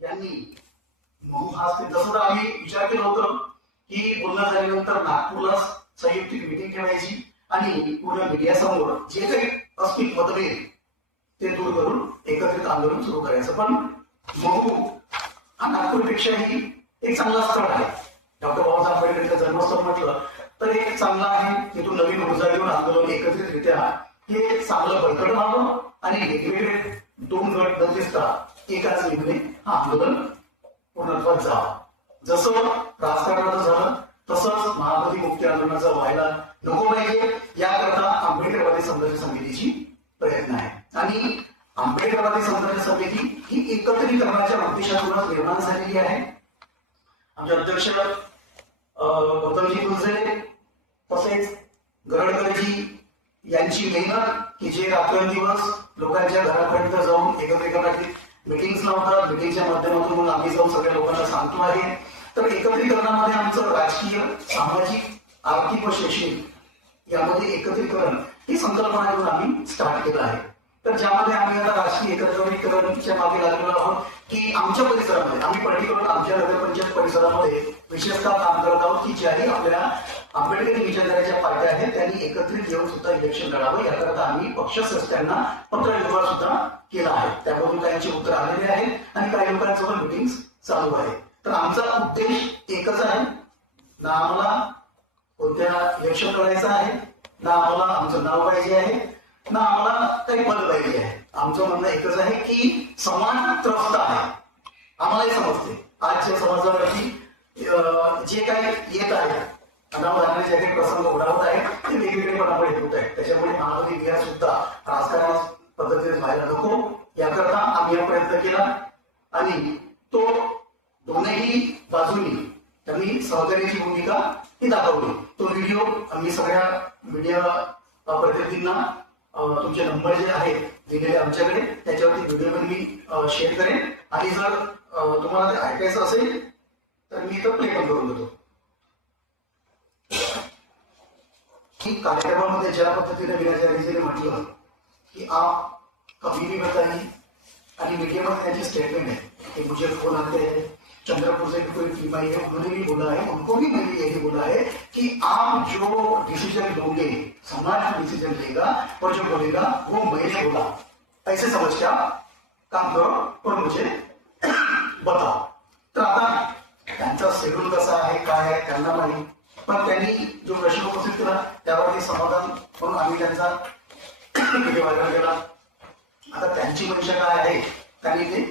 यांनी मऊ हा जसं तर आम्ही विचार केलं होतं की बोलणं झाल्यानंतर नागपूरला संयुक्त मीटिंग ठेवायची आणि पूर्ण मीडियासमोर जे काही असतील मतभेद ते दूर करून एकत्रित आंदोलन सुरू करायचं. पण महू हा नागपूरपेक्षाही एक चांगला स्थळ आहे. डॉक्टर बाबासाहेब आंबेडकरांचं जन्मस्थळ म्हटलं तर एक चांगला आहे. तिथून नवीन ऊर्जा घेऊन आंदोलन एकत्रितरित्या हे चांगलं बळकट व्हावं आणि वेगवेगळे दोन गट न दिसता एकाच निघणे हा आंदोलन पूर्णत्वात जावं. जसं राजकारणाचं झालं तसंच महापती मुक्ती आंदोलनाचं व्हायला नको पाहिजे याकरता आंबेडकरवादी संघर्ष समितीची प्रयत्न आहे. आणि आंबेडकरवादी संघर्ष समिती ही एकत्रीकरणाच्या उद्देशातूनच निर्माण झालेली आहे. आमचे अध्यक्ष गौतमजी गुंजले तसेच गरडकरजी यांची मेहनत की जे रात्रंदिवस लोकांच्या घरापर्यंत जाऊन एकत्रीकरणाची मीटिंग्स लावतात. मीटिंगच्या माध्यमातून मग आम्ही जाऊन सगळ्या लोकांना सांगतो आहे. तर एकत्रीकरणामध्ये आमचं राजकीय, सामाजिक, आर्थिक व शैक्षणिक यामध्ये एकत्रीकरण ही संकल्पना घेऊन आम्ही स्टार्ट केलं आहे. तर ज्यामध्ये आम्ही आता राजकीय एकत्रीकरणच्या मागे लागलेलो आहोत की आमच्या परिसरामध्ये आम्ही पर्टिक्युलर आमच्या नगरपंचायत परिसरामध्ये विशेषतः काम करत आहोत की ज्याही आपल्या आंबेडकरी विचारधारेच्या पार्ट्या आहेत त्यांनी एकत्रित येऊन सुद्धा इलेक्शन लढावं याकरता आम्ही पक्षश्रेष्ठ्यांना पत्रव्यवहार सुद्धा केला आहे. त्यामधून काहींची उत्तर आलेली आहेत आणि काही लोकांसोबत मीटिंग चालू आहे. तर आमचा उद्देश एकच आहे, ना आम्हाला कोणत्या इलेक्शन लढायचं आहे, ना आम्हाला आमचं नाव पाहिजे आहे, ना आम्हाला काही पद पाहिजे आहे. आमचं म्हणणं एकच आहे की समाज त्रस्त आहे. आम्हालाही समजते आजच्या समाजावरती जे काही येत आहे अनावधानाने जे काही प्रसंग ओढावत आहे ते वेगवेगळेपणामुळे होत आहे. त्याच्यामुळे महापती विहार सुद्धा राजकारण पद्धतीने व्हायला नको याकरता आम्ही हा प्रयत्न केला आणि तो दोन्ही बाजूंनी त्यांनी सहकार्याची भूमिका ही दाखवली. तो व्हिडिओ आम्ही सगळ्या मीडिया प्रतिनिधींना तुमचे नंबर जे आहेत दिलेले आमच्याकडे त्याच्यावरती व्हिडिओ पण मी शेअर करेन आणि जर तुम्हाला ते ऐकायचं असेल तर मी तो प्ले पण करून देतो. की कार्यक्रमामध्ये ज्या पद्धतीने विराजाजीने म्हटलं की आप कभी भी बताइए आणि मीडियामध्ये त्यांची स्टेटमेंट आहे कि मुझे फोन आते हैं चंद्रपुर से कोई टीम आई है, उन्होंने भी बोला है, उनको भी मैंने यही बोला है कि आप जो डिसीजन लोगे समाज जो डिसीजन लेगा और जो बोलेगा वो मैंने बोला ऐसे समझ के आप काम करो और मुझे बताओ. तर आता त्यांचा शेड्यूल कसा आहे काय आहे त्यांना माहिती, पण त्यांनी जो प्रश्न उपस्थित केला त्यावरती समाधान म्हणून आम्ही त्यांचा व्हिडिओ व्हायरल केला. आता त्यांची मंशा काय आहे त्यांनी ते